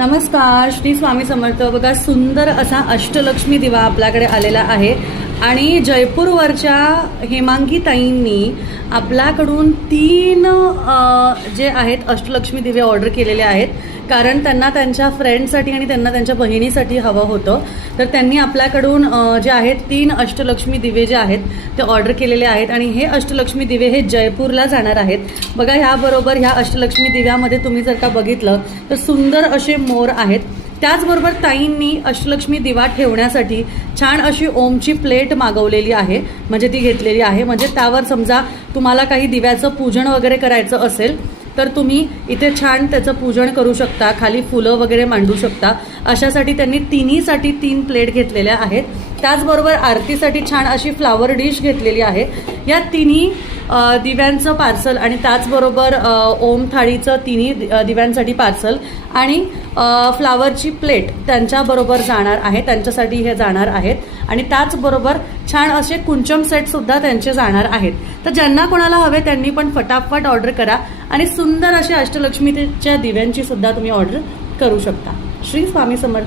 नमस्कार, श्री स्वामी समर्थ. बघा, सुंदर असा अष्टलक्ष्मी दिवा आपल्याकडे आलेला आहे आणि जयपूरवरच्या हेमांगी ताईंनी आपल्याकडून 3 जे आहेत अष्टलक्ष्मी दिवे ऑर्डर केलेले आहेत, कारण त्यांना त्यांच्या फ्रेंडसाठी आणि त्यांना त्यांच्या बहिणीसाठी हवं होतं. तर त्यांनी आपल्याकडून जे आहेत 3 अष्टलक्ष्मी दिवे जे आहेत ते ऑर्डर केलेले आहेत आणि हे अष्टलक्ष्मी दिवे हे जयपूरला जाणार आहेत. बघा, ह्याबरोबर ह्या अष्टलक्ष्मी दिव्यामध्ये तुम्ही जर का बघितलं तर सुंदर असे मोर आहेत. त्याचबरोबर ताईंनी अष्टलक्ष्मी दिवा ठेवण्यासाठी छान अशी ओमची प्लेट मागवलेली आहे, म्हणजे ती घेतलेली आहे. म्हणजे त्यावर समजा तुम्हाला काही दिव्याचं पूजन वगैरे करायचं असेल तर तुम्ही इथे छान त्याचं पूजन करू शकता, खाली फुलं वगैरे मांडू शकता. अशासाठी त्यांनी तिन्हीसाठी 3 प्लेट घेतलेल्या आहेत. त्याचबरोबर आरतीसाठी छान अशी फ्लावर डिश घेतलेली आहे. या तिन्ही दिव्यांचं पार्सल आणि त्याचबरोबर ओम थाळीचं तिन्ही दिव्यांसाठी पार्सल आणि फ्लावरची प्लेट त्यांच्याबरोबर जाणार आहे, त्यांच्यासाठी हे जाणार आहेत. आणि त्याचबरोबर छान असे कुंचम सेटसुद्धा त्यांचे जाणार आहेत. तर ज्यांना कोणाला हवे त्यांनी पण फटाफट ऑर्डर करा आणि सुंदर असे अष्टलक्ष्मीच्या दिव्यांची सुद्धा तुम्ही ऑर्डर करू शकता. श्री स्वामी समर्थ.